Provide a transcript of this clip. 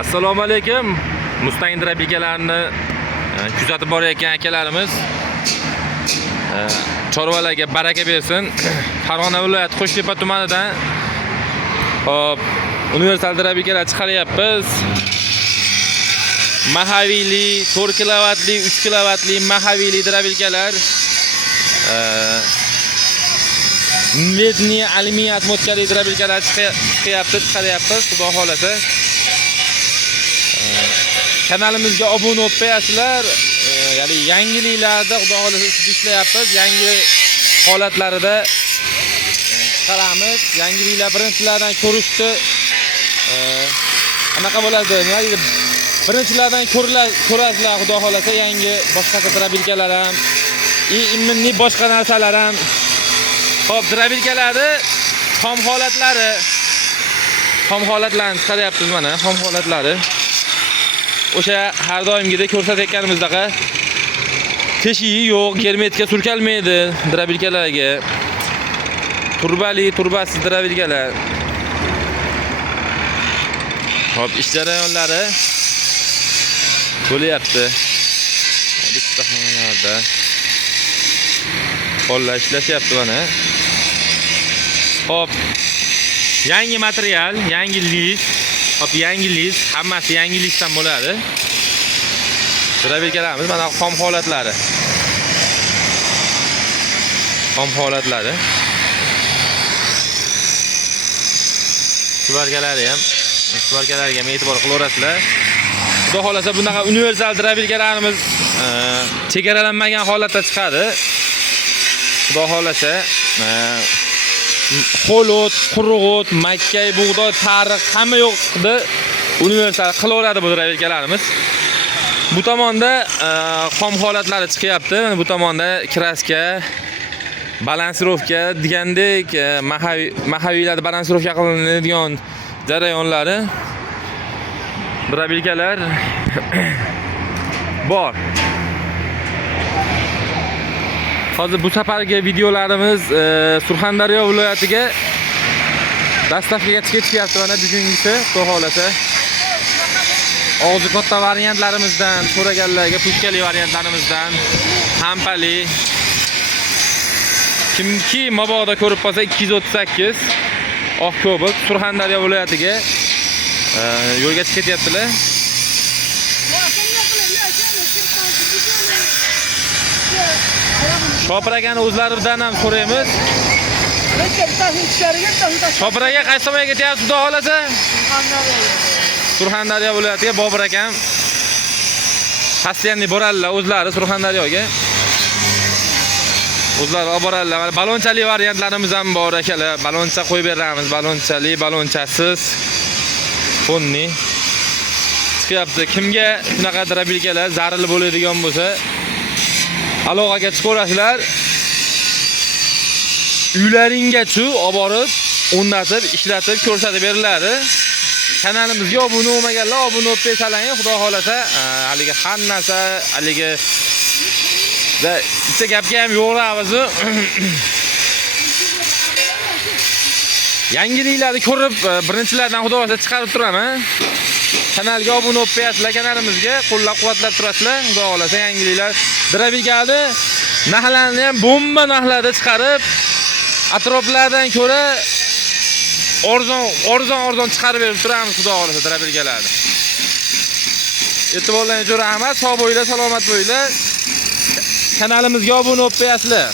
Assalomu alaykum. Mustang drabikalarini kuzatib borayotgan akalarimiz. Chorvalarga baraka bersin. Farg'ona viloyati Qo'shtepa tumanidan hop universal drabikalar chiqaryapmiz. Mahavili 4 kilovatli, 3 kilovatli Mahavili drabikalar. Medni alyuminiy atmosferali drabikalar chiqaryapmiz. Xudo xolasa. Kanalimizga obuna bo'lib qo'yasizlar. Ya'ni yangiliklarda xudo xolasa ishlayapmiz. Yangi holatlarida chiqaramiz. Yangiliklar birinchilardan ko'rishni anaqa bo'ladi. Nima deydi? Birinchilardan ko'rasizlar xudo xolasa yangi boshqa drabikalar ham, immuniy boshqa narsalar ham. Xo'p, drabikalarni xom holatlarni chiqaryapmiz mana, xom holatlari. O'sha har doimgidek ko'rsatayotganimizdaqa teshigi yo'q, germetika surkalmaydi drabikalarga. Turbali, turbasiz drabikalar. Hop, ish jarayonlari bo'lyapti. Bitta xonalarda qo'llar ishlashyapti mana. Hop, yangi material, yangi lis. Hop, yangi lis, hammasi yangi lisdan bo'ladi. Drabikalarimiz mana xom holatlari. Xom holatlari. Suvarkalari ham, suvarkalarga ham e'tibor qilaverasizlar. Xudo xolasa bunaqa universal drabikalarimiz chegaralanmagan holatda chiqadi. Xudo xolasa Xo'lot, quruq, makkay, bug'doy, tariq hamma yo'qda universal qilaveradi bu drabikalarimiz. Bu tomonda xom holatlari chiqyapti. Mana bu tomonda kraska, balansirovka degandek mahaviylarda balansirovka qilinadigan jarayonlari drabikalar bor. Hozir bu safargi videolarimiz Surxondaryo viloyatiga dastavkaga chiqyapti mana bugungisi, xudo xolasa. Og'zi katta variantlarimizdan, so'raganlarga pushkali variantlarimizdan, hampali. Kimki mabodo ko'rib qolsa 238 oq Cobalt Surxondaryo viloyatiga yo'lga chiqyaptilar. Shopir akani o'zlaridan ham so'raymiz. Shopir aka qaysi tomonga ketyapsiz, xudo xolasa? Surxondaryo viloyatiga Bobur akam постоянный boradilar o'zlari Surxondaryoga. O'zlari olib boradilar. Balonchali variantlarimiz ham bor akalar. Baloncha qo'yib beramiz. Balonchali, balonchasiz. Fonni chiqyapti. Kimga shunaqa drabikalar zararli bo'ladigan bo'lsa, aloqaga chiqaverasizlar. Uylaringgacha olib borib, o'rnatib, ishlatib, ko'rsatib beriladi. Kanalimizga obuna bo'lmaganlar obuna bo'lib qo'ysalar, xudo xolasa, haligi har narsa, haligi bitta gapga ham yo'qamiz. Yangiliklarni ko'rib, birinchilardan xudo xolasa chiqarib turaman. Kanalga obuna bo'lib qo'yasizlar, kanalimizga qo'llab-quvvatlab turasizlar. Xudo xolasa yangiliklar drabikani narxlarini ham bomba narxlarda chiqarib, atroflardan ko'ra arzon chiqarib berib turamiz, xudo xolasa drabikalarni. E'tiborlaringiz uchun rahmat. Sog' bo'linglar, salomat bo'linglar. Kanalimizga obuna bo'lib qo'yasizlar.